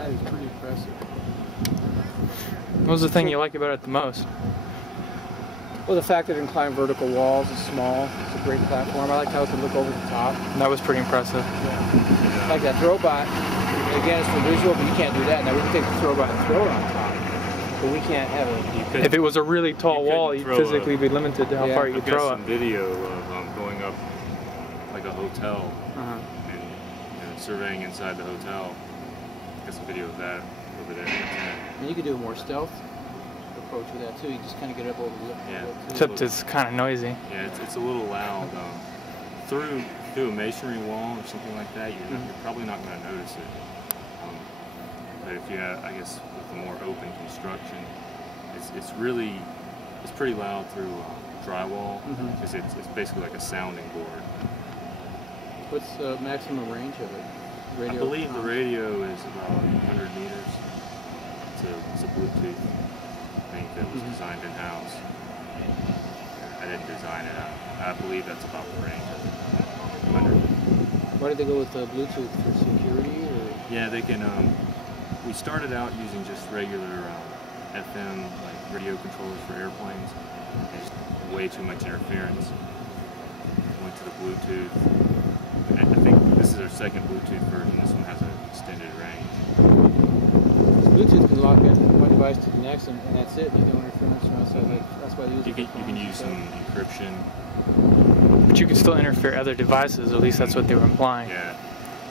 That is pretty impressive. What was the thing you like about it the most? Well, the fact that it can climb vertical walls is small. It's a great platform. I like how it can look over the top. That was pretty impressive. Yeah. Like that Throwbot. Again, it's for visual, but you can't do that. Now we can take the Throwbot and throw it on top, but we can't have it. If it was a really tall wall, you'd physically be limited to how far you could throw it. I've got some video of going up like a hotel and surveying inside the hotel. Got some video of that over there. And you could do a more stealth approach with that too. You just kind of get up over the lip. Yeah. Except it's kind of noisy. Yeah, it's a little loud. Through a masonry wall or something like that, you're probably not going to notice it. But if you have, I guess, with the more open construction, it's pretty loud through drywall because it's basically like a sounding board. What's the maximum range of it? Radio I believe the radio is about 100 meters. It's a Bluetooth. I think that was designed in-house. I didn't design it. I believe that's about the range of it. 100. Why did they go with Bluetooth for security? Or? Yeah, they can. We started out using just regular FM, like radio controllers for airplanes. There's way too much interference. Went to the Bluetooth. I think this is our second Bluetooth version. This one has an extended range. Bluetooth can lock in one device to the next, and that's it. You don't interference from outside. That's why you can use some encryption. But you can still interfere other devices. At least that's what they were implying. Yeah.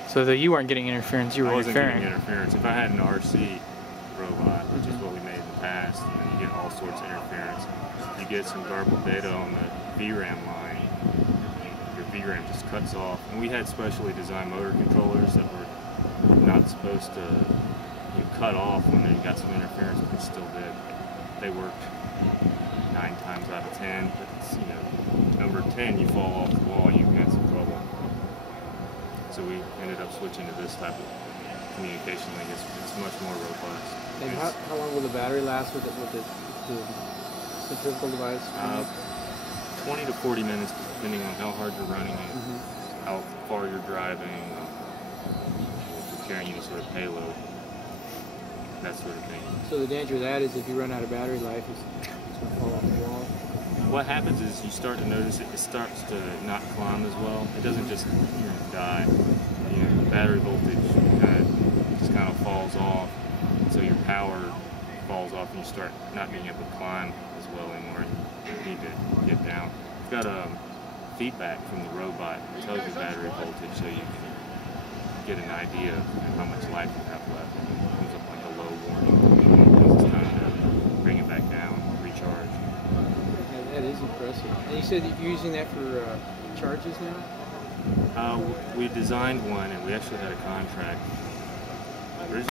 So that you weren't getting interference, you were interfering. Getting interference. If I had an RC robot, which is what we made in the past, you get all sorts of interference. You get some garbled data on the VRAM line. Your VRAM just cuts off. And we had specially designed motor controllers that were not supposed to cut off when you got some interference, but they still did. They worked 9 times out of 10, but it's, number 10, you fall off the wall, you got some trouble. So we ended up switching to this type of communication link. It's much more robust. And how long will the battery last with the centrifugal device? 20 to 40 minutes, depending on how hard you're running it, how far you're driving, if you're carrying any sort of payload, that sort of thing. So the danger of that is if you run out of battery life, it's going to fall off the wall. What happens is you start to notice it starts to not climb as well. It doesn't just die. The battery voltage just kind of falls off, so your power falls off, and you start not being able to climb as well anymore. You need to get down. You've got feedback from the robot that tells you battery voltage, so you can get an idea of how much life you have left. It comes up like a low warning. It's time to bring it back down, recharge. That is impressive. And you said that you're using that for charges now? We designed one, and we actually had a contract.